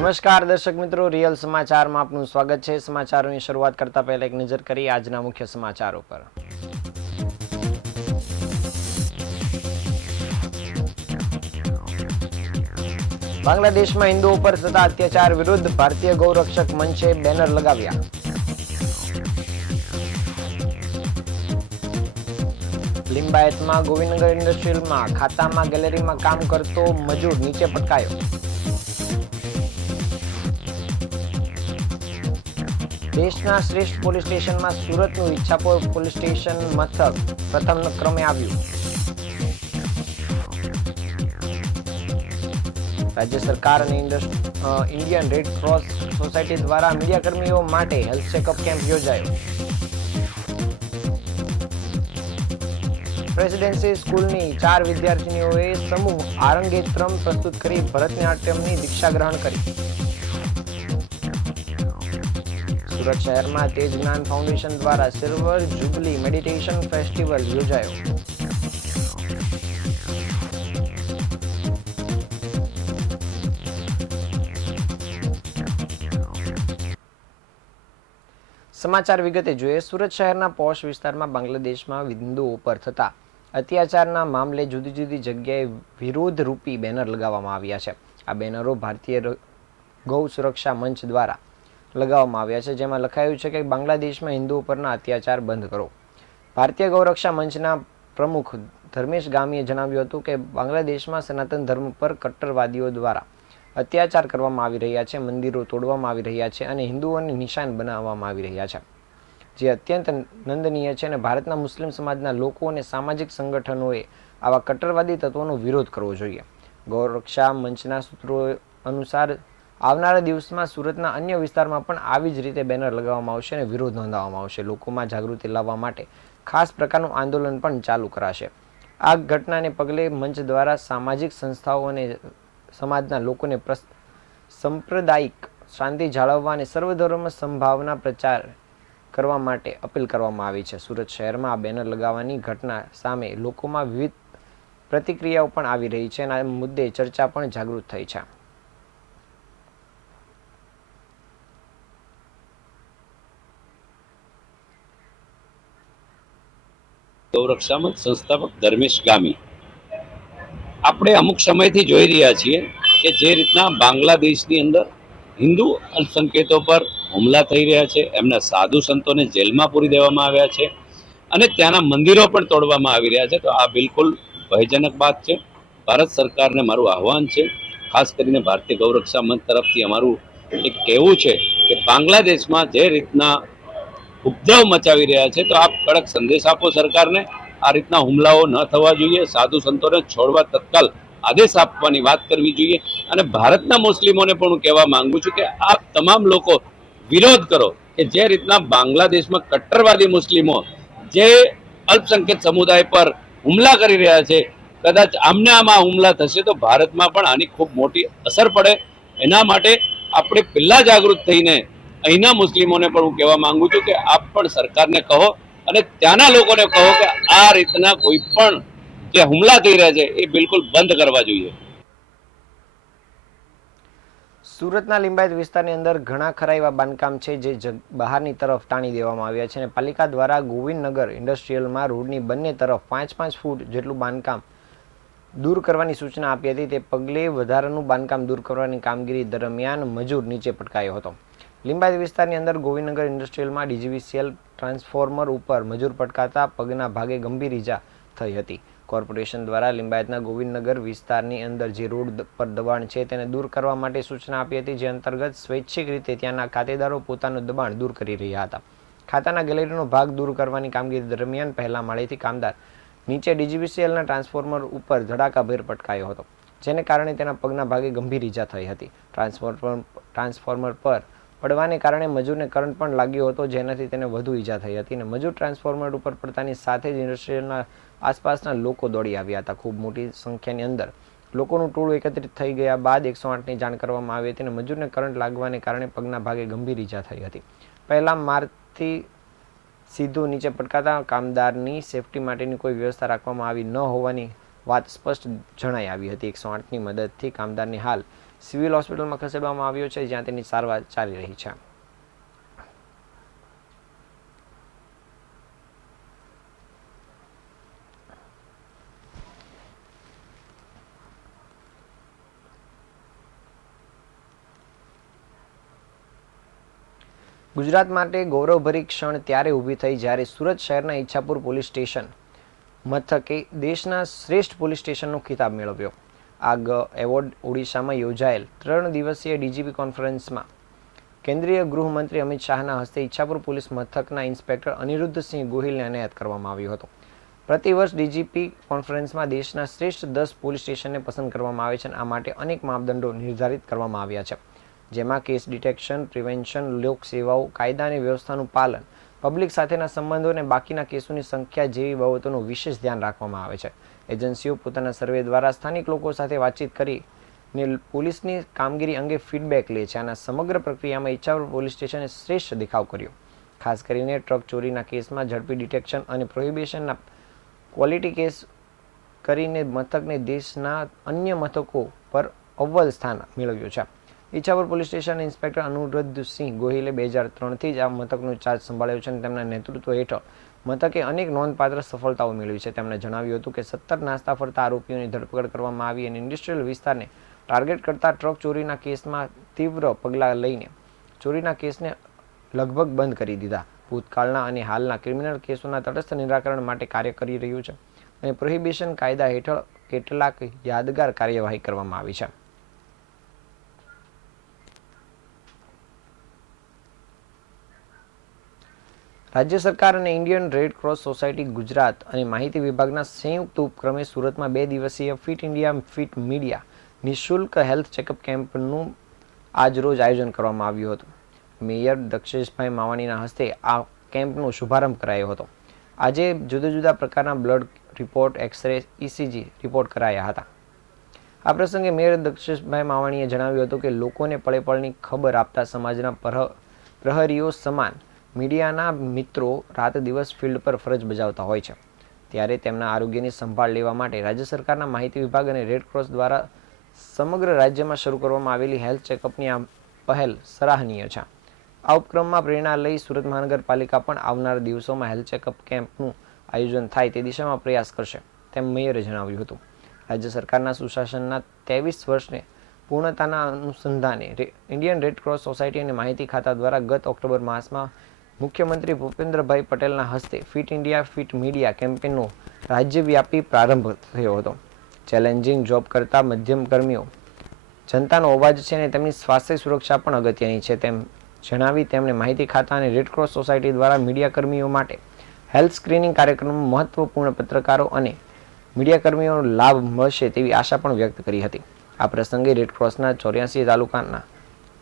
નમસ્કાર દર્શક મિત્રો, રિયલ સમાચારમાં આપનું સ્વાગત છે। સમાચારોની શરૂઆત કરતા પહેલા એક નજર કરી આજના મુખ્ય સમાચારો પર। બાંગ્લાદેશમાં હિન્દુઓ પર થતા અત્યાચાર વિરુદ્ધ ભારતીય ગૌરક્ષક મંચે બેનર લગાવ્યા। લિંબાયતમાં ગોવિંદનગર ઇન્ડસ્ટ્રીયલમાં ખાતામાં ગેલેરીમાં કામ કરતો મજૂર નીચે પટકાયો। દેશના શ્રેષ્ઠ પોલીસ સ્ટેશનમાં સુરતનું ઈચ્છાપોર પોલીસ સ્ટેશન મથક પ્રથમ ક્રમે આવ્યું। રાજ્ય સરકાર અને ઇન્ડિયન રેડ ક્રોસ સોસાયટી દ્વારા મીડિયાકર્મીઓ માટે હેલ્થ ચેકઅપ કેમ્પ યોજાયો। પ્રેસિડેન્સી સ્કૂલની 4 વિદ્યાર્થીનીઓએ સમૂહ આરંગેત્રમ પ્રસ્તુત કરી ભરતનાટ્યમની દીક્ષા ગ્રહણ કરી। સુરત શહેરમાં તેજ જ્ઞાન ફાઉન્ડેશન દ્વારા સિલ્વર જુબલી મેડિટેશન ફેસ્ટિવલ યોજાયો। સમાચાર વિગતે જોઈએ। સુરત શહેરના પોશ વિસ્તારમાં બાંગ્લાદેશમાં હિન્દુઓ પર થતા અત્યાચારના મામલે જુદી જુદી જગ્યાએ વિરોધ રૂપી બેનર લગાવવામાં આવ્યા છે। આ બેનરો ભારતીય ગૌ સુરક્ષા મંચ દ્વારા લગાવવામાં આવ્યા છે, જેમાં લખાયું છે કે બાંગ્લાદેશમાં હિન્દુઓ પરના અત્યાચાર બંધ કરો। ભારતીય ગૌરક્ષા મંચના પ્રમુખ ધર્મેશ ગામીએ જણાવ્યું હતું કે બાંગ્લાદેશમાં સનાતન ધર્મ પર કટ્ટરવાદીઓ દ્વારા અત્યાચાર કરવામાં આવી રહ્યા છે, મંદિરો તોડવામાં આવી રહ્યા છે અને હિન્દુઓને નિશાન બનાવવામાં આવી રહ્યા છે, જે અત્યંત નંદનીય છે અને ભારતના મુસ્લિમ સમાજના લોકો અને સામાજિક સંગઠનોએ આવા કટ્ટરવાદી તત્વોનો વિરોધ કરવો જોઈએ। ગૌરક્ષા મંચના સૂત્રો અનુસાર આવનારા દિવસમાં સુરતના અન્ય વિસ્તારમાં પણ આવી જ રીતે બેનર લગાવવામાં આવશે અને વિરોધ નોંધાવવામાં આવશે। લોકોમાં જાગૃતિ લાવવા માટે ખાસ પ્રકારનું આંદોલન પણ ચાલુ કરાશે। આ ઘટનાને પગલે મંચ દ્વારા સામાજિક સંસ્થાઓ અને સમાજના લોકોને સાંપ્રદાયિક શાંતિ જાળવવા અને સર્વધર્મ સંભાવના પ્રચાર કરવા માટે અપીલ કરવામાં આવી છે। સુરત શહેરમાં આ બેનર લગાવવાની ઘટના સામે લોકોમાં વિવિધ પ્રતિક્રિયાઓ પણ આવી રહી છે અને આ મુદ્દે ચર્ચા પણ જાગૃત થઈ છે। ગૌરક્ષામાં સંસ્થાપક ધર્મેશ ગામી આપણે અમુક સમયથી જોઈ રહ્યા છીએ કે જે રીતના બાંગ્લાદેશની અંદર હિન્દુ અલ્પસંખ્યકો પર હુમલા થઈ રહ્યા છે, એમના સાધુ સંતોને જેલમાં પૂરી દેવામાં આવ્યા છે અને ત્યાંના મંદિરો પણ તોડવામાં આવી રહ્યા છે। તો આ બિલકુલ ભયજનક વાત છે। ભારત સરકારને મારું આહવાન છે, ખાસ કરીને ભારતીય ગૌરક્ષા મંચ તરફથી અમારું એક કહેવું છે કે બાંગ્લાદેશમાં જે રીતના ઉપદ્રવ મચાવી રહ્યા છે તો આપ કડક સંદેશ આપો સરકારને, આ રીતના હુમલાઓ ન થવા જોઈએ, સાધુ સંતોને છોડવા તત્કાલ આદેશ આપવાની વાત કરવી જોઈએ અને ભારતના મુસ્લિમોને પણ હું કહેવા માંગુ છું કે આપ તમામ લોકો વિરોધ કરો કે જે રીતના બાંગ્લાદેશમાં કટ્ટરવાદી મુસ્લિમો જે અલ્પસંખ્યક સમુદાય પર હુમલા કરી રહ્યા છે, કદાચ આમને આમાં હુમલા થશે તો ભારતમાં પણ આની ખૂબ મોટી અસર પડે। એના માટે આપણે પહેલા જાગૃત થઈને અહીંના મુસ્લિમોને પણ હું કહેવા માંગુ છું કે આપ પણ સરકારને કહો અને ત્યાંના લોકોને કહો કે આ રીતના કોઈ પણ જે હુમલા થઈ રહ્યા છે એ બિલકુલ બંધ કરવા જોઈએ। સુરતના લિંબાયત વિસ્તારની અંદર ઘણા ખરા એવા બાંધકામ છે જે બહારની તરફ તાણી દેવામાં આવ્યા છે અને પાલિકા દ્વારા ગોવિંદનગર ઇન્ડસ્ટ્રીયલમાં રોડની બંને તરફ 5-5 ફૂટ જેટલું બાંધકામ દૂર કરવાની સૂચના આપી હતી। તે પગલે વધારાનું બાંધકામ દૂર કરવાની કામગીરી દરમિયાન મજૂર નીચે પટકાયો હતો। લિંબાયત વિસ્તારની અંદર ગોવિંદનગર ઇન્ડસ્ટ્રીયલમાં ડીજીવીસીએલ ટ્રાન્સફોર્મર ઉપર મજૂર પટકાતા પગના ભાગે ગંભીર ઈજા થઈ હતી। કોર્પોરેશન દ્વારા લિંબાયતના ગોવિંદનગર વિસ્તારની અંદર જે રોડ પર દબાણ છે તેને દૂર કરવા માટે સૂચના આપી હતી, જે અંતર્ગત સ્વૈચ્છિક રીતે ત્યાંના ખાતેદારો પોતાનું દબાણ દૂર કરી રહ્યા હતા। ખાતાના ગેલેરીનો ભાગ દૂર કરવાની કામગીરી દરમિયાન પહેલા માળેથી કામદાર નીચે ડીજીવીસીએલના ટ્રાન્સફોર્મર ઉપર ધડાકાભેર પટકાયો હતો, જેને કારણે તેના પગના ભાગે ગંભીર ઈજા થઈ હતી। ટ્રાન્સફોર્મર પર પડવાને કારણે મજૂરને કરંટ પણ લાગ્યો હતો, જેનાથી તેને વધુ ઈજા થઈ હતી અને મજૂર ટ્રાન્સફોર્મર ઉપર પડતાની સાથે જ ઇન્ડસ્ટ્રીયલના આસપાસના લોકો દોડી આવ્યા હતા। ખૂબ મોટી સંખ્યાની અંદર લોકોનું ટોળું એકત્રિત થઈ ગયા બાદ 108ની જાણ કરવામાં આવી હતી અને મજૂરને કરંટ લાગવાને કારણે પગના ભાગે ગંભીર ઈજા થઈ હતી। પહેલા માળથી સીધું નીચે પટકાતા કામદારની સેફટી માટેની કોઈ વ્યવસ્થા રાખવામાં આવી ન હોવાની વાત સ્પષ્ટ જણાઈ આવી હતી। 108ની મદદથી કામદારને હાલ સિવિલ હોસ્પિટલમાં ખસેડવામાં આવ્યો છે, જ્યાં તેની સારવાર ચાલી રહી છે. ગુજરાત માટે ગૌરવભરી ક્ષણ ત્યારે ઊભી થઈ જ્યારે સુરત શહેરના ઈચ્છાપુર પોલીસ સ્ટેશન મથકે દેશના શ્રેષ્ઠ પોલીસ સ્ટેશનનો ખિતાબ મેળવ્યો. આ એવોર્ડ ઓડિશામાં યોજાયેલ 3 દિવસીય ડીજીપી કોન્ફરન્સમાં કેન્દ્રીય ગૃહમંત્રી અમિત શાહના હસ્તે ઈચ્છાપુર પોલીસ મથકના ઇન્સ્પેક્ટર અનિરુદ્ધસિંહ ગોહિલને એનાયત કરવામાં આવ્યો હતો. પ્રતિવર્ષ ડીજીપી કોન્ફરન્સમાં દેશના શ્રેષ્ઠ 10 પોલીસ સ્ટેશનને પસંદ કરવામાં આવે છે અને આ માટે અનેક માપદંડો નિર્ધારિત કરવામાં આવ્યા છે, જેમાં કેસ ડિટેક્શન, પ્રિવેન્શન, લોક સેવાઓ, કાયદા અને વ્યવસ્થાનું પાલન, પબ્લિક સાથેના સંબંધો અને બાકીના કેસોની સંખ્યા જેવી બાબતોનું વિશેષ ધ્યાન રાખવામાં આવે છે. એજન્સીઓ પોતાના સર્વે દ્વારા સ્થાનિક લોકો સાથે વાતચીત કરીને પોલીસની કામગીરી અંગે ફીડબેક લે છે. આના સમગ્ર પ્રક્રિયામાં ઈચ્છાપુર પોલીસ સ્ટેશને શ્રેષ્ઠ દેખાવ કર્યો. ખાસ કરીને ટ્રક ચોરીના કેસમાં ઝડપી ડિટેક્શન અને પ્રોહિબિશનના ક્વોલિટી કેસ કરીને મથકને દેશના અન્ય મથકો પર અવ્વલ સ્થાન મેળવ્યું છે. Ichchhapur police station inspector Aniruddhsinh ગોહિલે 2003થી જ આ મથકનો ચાર્જ સંભાળ્યો છે અને તેમના નેતૃત્વ હેઠળ મથકે અનેક નોંધપાત્ર સફળતાઓ મેળવી છે. તેમણે જણાવ્યું હતું કે 17 નાસ્તા ફરતા આરોપીઓની ધરપકડ કરવામાં આવી અને ઇન્ડસ્ટ્રીયલ વિસ્તારને ટાર્ગેટ કરતા ટ્રક ચોરીના કેસમાં તીવ્ર પગલાં લઈને ચોરીના કેસને લગભગ બંધ કરી દીધા. ભૂતકાળના અને હાલના ક્રિમિનલ કેસોના તટસ્થ નિરાકરણ માટે કાર્ય કરી રહ્યું છે અને પ્રોહિબિશન કાયદા હેઠળ કેટલાક યાદગાર કાર્યવાહી કરવામાં આવી છે. રાજ્ય સરકાર અને Indian red cross society Gujarat અને માહિતી વિભાગના સંયુક્ત ઉપક્રમે સુરતમાં 2 દિવસીય ફિટ ઇન્ડિયા ફિટ મીડિયા નિઃશુલ્ક હેલ્થ ચેકઅપ કેમ્પનું આજરોજ આયોજન કરવામાં આવ્યું હતું. મેયર દક્ષેશભાઈ માવાણીના હસ્તે આ કેમ્પનો શુભારંભ કરાયો હતો. આજે જુદા જુદા પ્રકારના blood report, X-ray, ECG report કરાયા હતા. આ પ્રસંગે મેયર દક્ષેશભાઈ માવાણીએ જણાવ્યું હતું કે લોકોને પળે પળની ખબર આપતા સમાજના પ્રહરીઓ સમાન મીડિયાના મિત્રો રાત દિવસ ફિલ્ડ પર ફરજ બજાવતા હોય છે, ત્યારે તેમના આરોગ્યની સંભાળ લેવા માટે રાજ્ય સરકારના માહિતી વિભાગ અને રેડ ક્રોસ દ્વારા સમગ્ર રાજ્યમાં શરૂ કરવામાં આવેલી હેલ્થ ચેકઅપની આ પહેલ સરાહનીય છે. આ ઉપક્રમમાં પ્રેરણા લઈ સુરત મહાનગરપાલિકા પણ આવનાર દિવસોમાં હેલ્થ ચેકઅપ કેમ્પનું આયોજન થાય તે દિશામાં પ્રયાસ કરશે, તેમ મેયરે જણાવ્યું હતું. રાજ્ય સરકારના સુશાસનના 23 વર્ષને પૂર્ણતાના અનુસંધાને ઇન્ડિયન રેડ ક્રોસ સોસાયટી અને માહિતી ખાતા દ્વારા ગત ઓક્ટોબર માસમાં મુખ્યમંત્રી ભૂપેન્દ્રભાઈ પટેલના હસ્તે ફિટ ઇન્ડિયા ફિટ મીડિયા કેમ્પેનનો રાજ્યવ્યાપી પ્રારંભ થયો હતો. ચેલેન્જિંગ જોબ કરતા મધ્યમ કર્મીઓ જનતાનો અવાજ છે અને તેમની સ્વાસ્થ્ય સુરક્ષા પણ અગત્યની છે, તેમ જણાવી તેમણે માહિતી ખાતા અને રેડ ક્રોસ સોસાયટી દ્વારા મીડિયા કર્મીઓ માટે હેલ્થ સ્ક્રીનિંગ કાર્યક્રમમાં મહત્વપૂર્ણ પત્રકારો અને મીડિયા કર્મીઓનો લાભ મળશે તેવી આશા પણ વ્યક્ત કરી હતી. આ પ્રસંગે રેડ ક્રોસના 84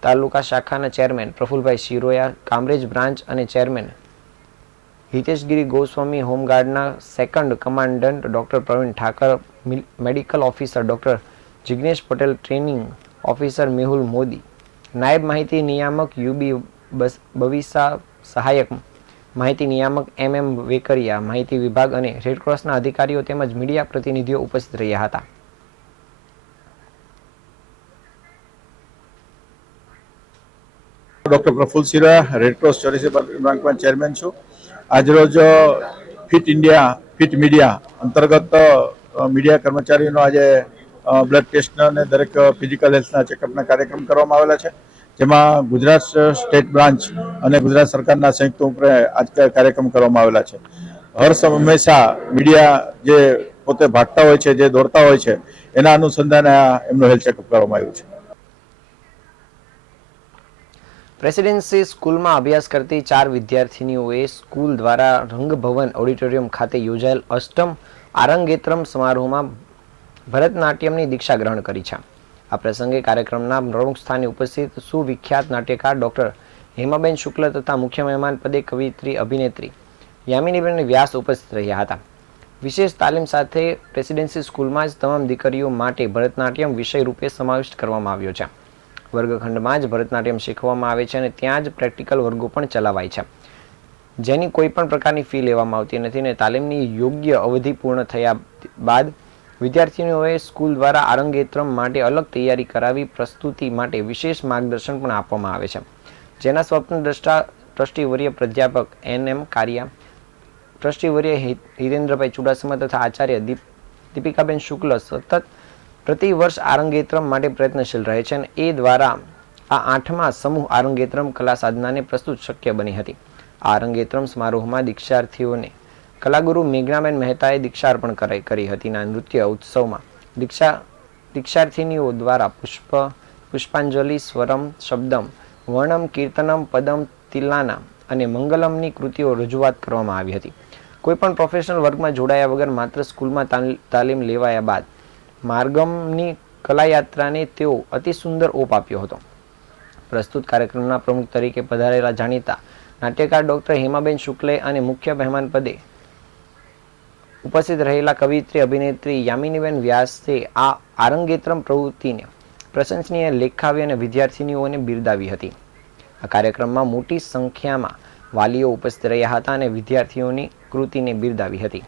તાલુકા શાખાના ચેરમેન પ્રફુલભાઈ શિરોયા, કામરેજ બ્રાન્ચ અને ચેરમેન હિતેશગીરી ગોસ્વામી, હોમગાર્ડના second commandant doctor Pravin Thakar, medical officer doctor Jignesh Patel, training officer Mehul Modi, નાયબ માહિતી નિયામક યુબી બવિસા, સહાયક માહિતી નિયામક MM વેકરિયા, માહિતી વિભાગ અને રેડ ક્રોસના અધિકારીઓ તેમજ મીડિયા પ્રતિનિધિઓ ઉપસ્થિત રહ્યા હતા. Doctor Praful Sira, red cross 84 બ્રાન્ચમાં ચેરમેન છું. આજરોજ ફિટ ઇન્ડિયા ફિટ મીડિયા અંતર્ગત મીડિયા કર્મચારીઓનો આજે બ્લડ ટેસ્ટના અને દરેક ફિઝિકલ હેલ્થના ચેકઅપના કાર્યક્રમ કરવામાં આવેલા છે, જેમાં ગુજરાત સ્ટેટ બ્રાન્ચ અને ગુજરાત સરકારના સંયુક્ત ઉપક્રમે આજ કાર્યક્રમ કરવામાં આવેલા છે. હર હંમેશા મીડિયા જે પોતે ભાગતા હોય છે, જે દોડતા હોય છે, એના અનુસંધાને એમનું હેલ્થ ચેકઅપ કરવામાં આવ્યું છે. પ્રેસિડેન્સી સ્કૂલમાં અભ્યાસ કરતી 4 વિદ્યાર્થીનીઓએ સ્કૂલ દ્વારા રંગભવન ઓડિટોરિયમ ખાતે યોજાયેલ અષ્ટમ આરંગેત્રમ સમારોહમાં ભરતનાટ્યમની દીક્ષા ગ્રહણ કરી છે. આ પ્રસંગે કાર્યક્રમના પ્રમુખ સ્થાને ઉપસ્થિત સુવિખ્યાત નાટ્યકાર ડોક્ટર હેમાબેન શુક્લ તથા મુખ્ય મહેમાન પદે કવિત્રી અભિનેત્રી યામિનીબેન વ્યાસ ઉપસ્થિત રહ્યા હતા. વિશેષ તાલીમ સાથે પ્રેસિડેન્સી સ્કૂલમાં જ તમામ દીકરીઓ માટે ભરતનાટ્યમ વિષય રૂપે સમાવિષ્ટ કરવામાં આવ્યો છે. વર્ગખંડમાં જ ભરતનાટ્યમ શીખવામાં આવે છે અને ત્યાં જ પ્રેક્ટિકલ વર્ગો પણ ચલાવાય છે, જેની કોઈ પણ પ્રકારની ફી લેવામાં આવતી નથી અને તાલીમની યોગ્ય અવધિ પૂર્ણ થયા બાદ વિદ્યાર્થીઓએ સ્કૂલ દ્વારા આરંગેત્રમ માટે અલગ તૈયારી કરાવી પ્રસ્તુતિ માટે વિશેષ માર્ગદર્શન પણ આપવામાં આવે છે, જેના સ્વપ્ન દ્રષ્ટા ટ્રસ્ટીવર્ય પ્રાધ્યાપક NM કારિયા, ટ્રસ્ટીવર્ય હિરેન્દ્રભાઈ ચુડાસમા તથા આચાર્ય દીપિકાબેન શુક્લ સતત પ્રતિવર્ષ આરંગેત્રમ માટે પ્રયત્નશીલ રહે છે અને એ દ્વારા આ 8મા સમૂહ આરંગેત્રમ કલા સાધનાને પ્રસ્તુત શક્ય બની હતી. આ આરંગેત્રમ સમારોહમાં દીક્ષાર્થીઓને કલાગુરુ મેઘનાબેન મહેતાએ દીક્ષાર્પણ કરી હતી. નૃત્ય ઉત્સવમાં દીક્ષાર્થીનીઓ દ્વારા પુષ્પાંજલિ, સ્વરમ, શબ્દમ, વર્ણમ, કીર્તનમ, પદમ, તિલ્લાના અને મંગલમની કૃતિઓ રજૂઆત કરવામાં આવી હતી. કોઈપણ પ્રોફેશનલ વર્ગમાં જોડાયા વગર માત્ર સ્કૂલમાં તાલીમ લેવાયા બાદ માર્ગમની કલાયાત્રાને તેઓ અતિ સુંદર ઓપ આપ્યો હતો. પ્રસ્તુત કાર્યક્રમના પ્રમુખ તરીકે પધારેલા જાણીતા નાટ્યકાર ડોક્ટર હેમાબેન શુક્લે અને મુખ્ય મહેમાન પદે ઉપસ્થિત રહેલા કવિત્રી અભિનેત્રી યામિનીબેન વ્યાસે આ આરંગેત્રમ પ્રવૃત્તિને પ્રશંસનીય લેખાવી અને વિદ્યાર્થીનીઓને બિરદાવી હતી. આ કાર્યક્રમમાં મોટી સંખ્યામાં વાલીઓ ઉપસ્થિત રહ્યા હતા અને વિદ્યાર્થીઓની કૃતિને બિરદાવી હતી.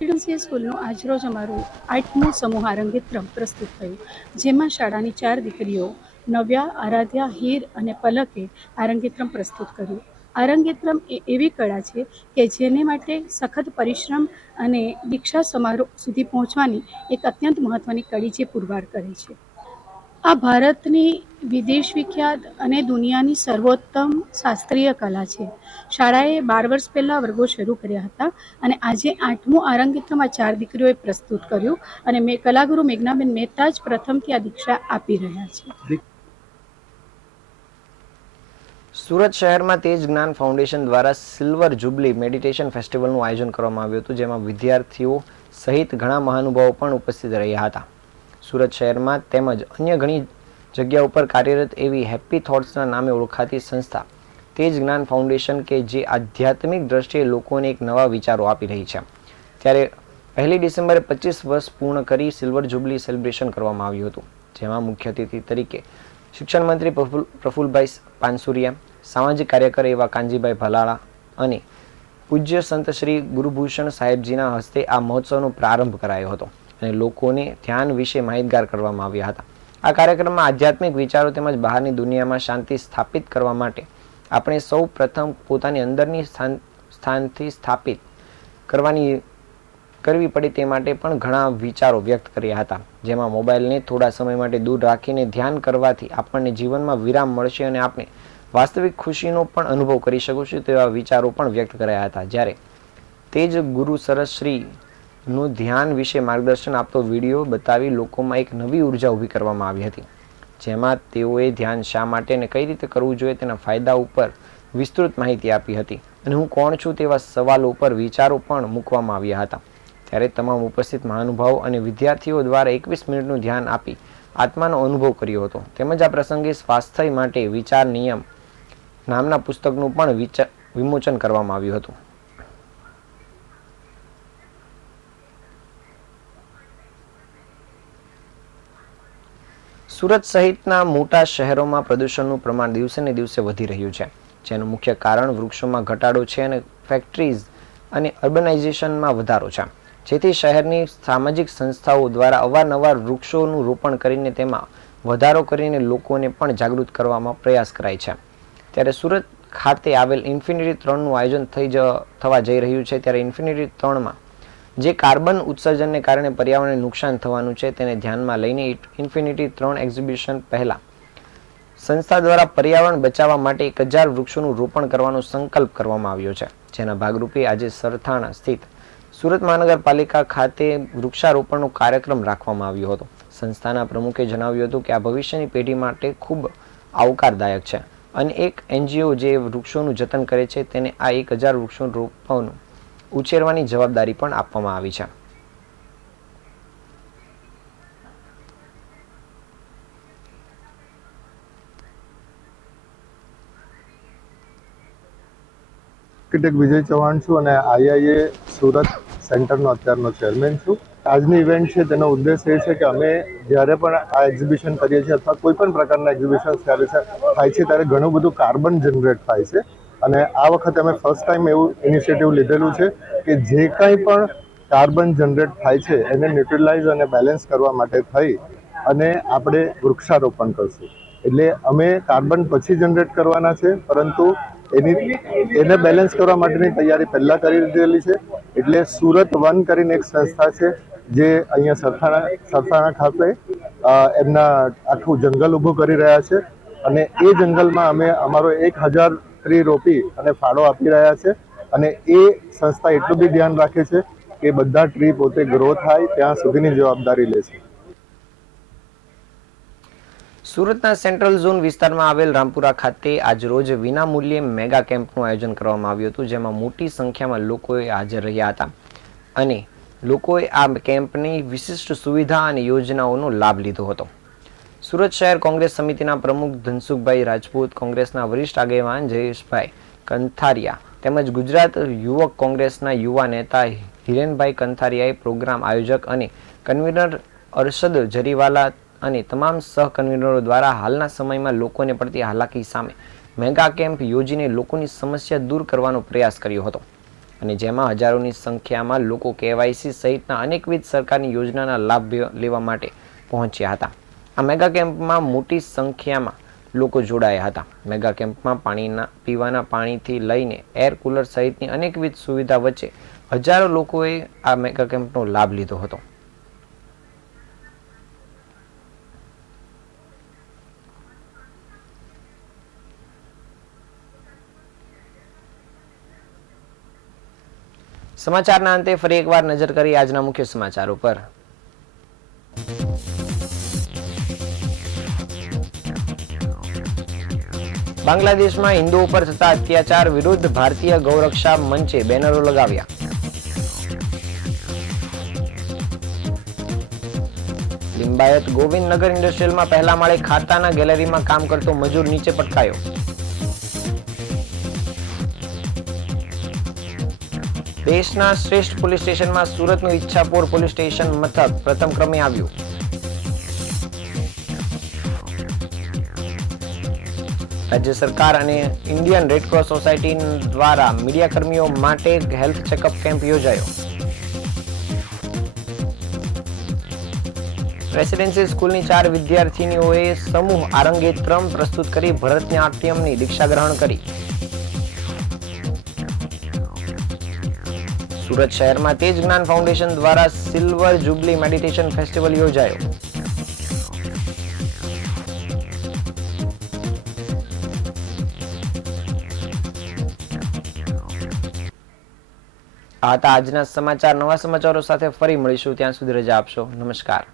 રેસિડેન્સી સ્કૂલનું આજરોજ અમારું 8મું સમૂહ આરંગેત્રમ પ્રસ્તુત થયું, જેમાં શાળાની 4 દીકરીઓ નવ્યા, આરાધ્યા, હીર અને પલકે આરંગેત્રમ પ્રસ્તુત કર્યું. આરંગેત્રમ એ એવી કળા છે કે જેને માટે સખત પરિશ્રમ અને દીક્ષા સમારોહ સુધી પહોંચવાની એક અત્યંત મહત્વની કડી જે પુરવાર કરે છે. આ ભારતની વિદેશ વિખ્યાત અને દુનિયાની સર્વોત્તમ શાસ્ત્રીય કલા છે. શાળાએ 12 વર્ષ પહેલાં વર્ગો શરૂ કર્યા હતા અને આજે 8મું આરંગેત્રમ આ 4 દીકરીઓએ પ્રસ્તુત કર્યું અને કલાગુરુ મેઘનાબેન મહેતા જ પ્રથમથી આ દીક્ષા આપી રહ્યા છે. સુરત શહેરમાં તેજ જ્ઞાન ફાઉન્ડેશન દ્વારા સિલ્વર જુબલી મેડિટેશન ફેસ્ટિવલનું આયોજન કરવામાં આવ્યું હતું, જેમાં વિદ્યાર્થીઓ સહિત ઘણા મહાનુભાવો પણ ઉપસ્થિત રહ્યા હતા. સુરત શહેરમાં તેમજ અન્ય ઘણી જગ્યા ઉપર કાર્યરત એવી હેપી થોટ્સના નામે ઓળખાતી સંસ્થા તેજ જ્ઞાન ફાઉન્ડેશન કે જે આધ્યાત્મિક દ્રષ્ટિએ લોકોને એક નવા વિચારો આપી રહી છે, ત્યારે 1 ડિસેમ્બરે 25 વર્ષ પૂર્ણ કરી સિલ્વર જુબલી સેલિબ્રેશન કરવામાં આવ્યું હતું, જેમાં મુખ્ય અતિથિ તરીકે શિક્ષણ મંત્રી પ્રફુલભાઈ પાનસુરિયા, સામાજિક કાર્યકર એવા કાનજીભાઈ ભલાળા અને પૂજ્ય સંત શ્રી ગુરુભૂષણ સાહેબજીના હસ્તે આ મહોત્સવનો પ્રારંભ કરાયો હતો અને લોકોને ધ્યાન વિશે માહિતગાર કરવામાં આવ્યા હતા. આ કાર્યક્રમમાં આધ્યાત્મિક વિચારો તેમજ બહારની દુનિયામાં શાંતિ સ્થાપિત કરવા માટે આપણે સૌ પ્રથમ પોતાની અંદરની સ્થાનથી સ્થાપિત કરવી પડે તે માટે પણ ઘણા વિચારો વ્યક્ત કર્યા હતા, જેમાં મોબાઈલને થોડા સમય માટે દૂર રાખીને ધ્યાન કરવાથી આપણને જીવનમાં વિરામ મળશે અને આપણે વાસ્તવિક ખુશીનો પણ અનુભવ કરી શકીશું તેવા વિચારો પણ વ્યક્ત કર્યા હતા. જ્યારે તેજ ગુરુ સરશ્રીનું ધ્યાન વિશે માર્ગદર્શન આપતો વિડીયો બતાવી લોકોમાં એક નવી ઉર્જા ઊભી કરવામાં આવી હતી, જેમાં તેઓએ ધ્યાન શા માટે અને કઈ રીતે કરવું જોઈએ તેના ફાયદા ઉપર વિસ્તૃત માહિતી આપી હતી અને હું કોણ છું તેવા સવાલો ઉપર વિચારો પણ મૂકવામાં આવ્યા હતા. ત્યારે તમામ ઉપસ્થિત મહાનુભાવો અને વિદ્યાર્થીઓ દ્વારા 21 મિનિટનું ધ્યાન આપી આત્માનો અનુભવ કર્યો હતો. તેમજ આ પ્રસંગે સ્વાસ્થ્ય માટે વિચાર નિયમ નામના પુસ્તકનું પણ વિમોચન કરવામાં આવ્યું હતું. સુરત સહિતના મોટા શહેરોમાં પ્રદૂષણનું પ્રમાણ દિવસે ને દિવસે વધી રહ્યું છે, જેનું મુખ્ય કારણ વૃક્ષોમાં ઘટાડો છે અને ફેક્ટરીઝ અને અર્બનાઇઝેશનમાં વધારો છે, જેથી શહેરની સામાજિક સંસ્થાઓ દ્વારા અવારનવાર વૃક્ષોનું રોપણ કરીને તેમાં વધારો કરીને લોકોને પણ જાગૃત કરવામાં પ્રયાસ કરાય છે. ત્યારે સુરત ખાતે આવેલ ઇન્ફિનિટી 3નું આયોજન થવા જઈ રહ્યું છે, ત્યારે ઇન્ફિનિટી 3માં જે કાર્બન ઉત્સર્જનને કારણે પર્યાવરણને નુકસાન થવાનું છે તેને ધ્યાનમાં લઈને ઇન્ફિનિટી 3 એક્ઝિબિશન પહેલા સંસ્થા દ્વારા પર્યાવરણ બચાવવા માટે 1000 વૃક્ષોનું રોપણ કરવાનો સંકલ્પ કરવામાં આવ્યો છે, જેના ભાગરૂપે આજે સરથાણા સ્થિત સુરત મહાનગરપાલિકા ખાતે વૃક્ષારોપણનો કાર્યક્રમ રાખવામાં આવ્યો હતો. સંસ્થાના પ્રમુખે જણાવ્યું હતું કે આ ભવિષ્યની પેઢી માટે ખૂબ આવકારદાયક છે અને એક NGO જે વૃક્ષોનું જતન કરે છે તેને આ 1000 વૃક્ષોનું રોપવાનું ઉછેરવાની જવાબદારી પણ આપવામાં આવી છે. આર્કિટેક્ટ વિજય ચૌહાણ છું અને IIA સુરત સેન્ટરનો અત્યારનો ચેરમેન છું. આજની ઇવેન્ટ છે તેનો ઉદ્દેશ એ છે કે અમે જ્યારે પણ આ એક્ઝિબિશન કરીએ છીએ અથવા કોઈ પણ પ્રકારના એક્ઝિબિશન થાય છે ત્યારે ઘણું બધું કાર્બન જનરેટ થાય છે અને આ વખતે અમે ફર્સ્ટ ટાઈમ એવું ઇનિશિયેટિવ લીધેલું છે કે જે કંઈ પણ કાર્બન જનરેટ થાય છે એને ન્યુટ્રલાઇઝ અને બેલેન્સ કરવા માટે થઈ અને આપણે વૃક્ષારોપણ કરશું. એટલે અમે કાર્બન પછી જનરેટ કરવાના છે, પરંતુ એને બેલેન્સ કરવા માટેની તૈયારી પહેલા કરી દીધેલી છે. એટલે સુરત વન કરીને એક સંસ્થા છે જે અહીંયા સરથાણા ખાતે એમના આખું જંગલ ઊભું કરી રહ્યા છે અને એ જંગલમાં અમે અમારો 1000 ટ્રી રોપી અને ફાળો આપી રહ્યા છે. અને એ સંસ્થા એટલું બી ધ્યાન રાખે છે કે બધા ટ્રી પોતે ગ્રો થાય ત્યાં સુધીની જવાબદારી લે છે. સુરતના સેન્ટ્રલ ઝોન વિસ્તારમાં આવેલ રામપુરા ખાતે આજરોજ વિનામૂલ્યે મેગા કેમ્પનું આયોજન કરવામાં આવ્યું હતું, જેમાં મોટી સંખ્યામાં લોકોએ હાજર રહ્યા હતા અને લોકોએ આ કેમ્પની વિશિષ્ટ સુવિધા અને યોજનાઓનો લાભ લીધો હતો. સુરત શહેર કોંગ્રેસ સમિતિના પ્રમુખ ધનસુખભાઈ રાજપૂત, કોંગ્રેસના વરિષ્ઠ આગેવાન જયેશભાઈ કંથારિયા તેમજ ગુજરાત યુવક કોંગ્રેસના યુવા નેતા હિરેનભાઈ કંથારિયાએ પ્રોગ્રામ આયોજક અને કન્વીનર અરશદ જરીવાલા અને તમામ સહકન્વીનરો દ્વારા હાલના સમયમાં લોકોને પડતી હાલાકી સામે મેગા કેમ્પ યોજીને લોકોની સમસ્યા દૂર કરવાનો પ્રયાસ કર્યો હતો અને જેમાં હજારોની સંખ્યામાં લોકો KYC સહિતના અનેકવિધ સરકારની યોજનાના લાભ લેવા માટે પહોંચ્યા હતા. આ મેગા કેમ્પમાં મોટી સંખ્યામાં લોકો જોડાયા હતા. મેગા કેમ્પમાં પીવાના પાણીથી લઈને એર કુલર સહિતની અનેકવિધ સુવિધા વચ્ચે હજારો લોકોએ આ મેગા કેમ્પનો લાભ લીધો હતો. સમાચારના અંતે ફરી એકવાર નજર કરી આજના મુખ્ય સમાચારો પર. બાંગ્લાદેશમાં હિન્દુઓ પર થતા અત્યાચાર વિરુદ્ધ ભારતીય ગૌરક્ષા મંચે બેનરો લગાવ્યા. લિંબાયત ગોવિંદનગર ઇન્ડસ્ટ્રીયલમાં પહેલા માળે ખાતાના ગેલેરીમાં કામ કરતો મજૂર નીચે પટકાયો. દેશના શ્રેષ્ઠ પોલીસ સ્ટેશનમાં સુરતનું ઈચ્છાપોર પોલીસ સ્ટેશન મથક પ્રથમ ક્રમે આવ્યું. રાજ્ય સરકાર અને ઇન્ડિયન રેડક્રોસ સોસાયટી દ્વારા મીડિયા કર્મીઓ માટે હેલ્થ ચેકઅપ કેમ્પ યોજાયો. રેસિડેન્સી સ્કૂલની 4 વિદ્યાર્થીનીઓએ સમૂહ આરંગેત્રમ પ્રસ્તુત કરી ભરતનાટ્યમની દીક્ષા ગ્રહણ કરી. સુરત શહેરમાં તેજ જ્ઞાન ફાઉન્ડેશન દ્વારા સિલ્વર જુબલી મેડિટેશન ફેસ્ટિવલ યોજાયો. આ હતા આજના સમાચાર. નવા સમાચારો સાથે ફરી મળીશું. ત્યાં સુધી રજા આપશો. નમસ્કાર.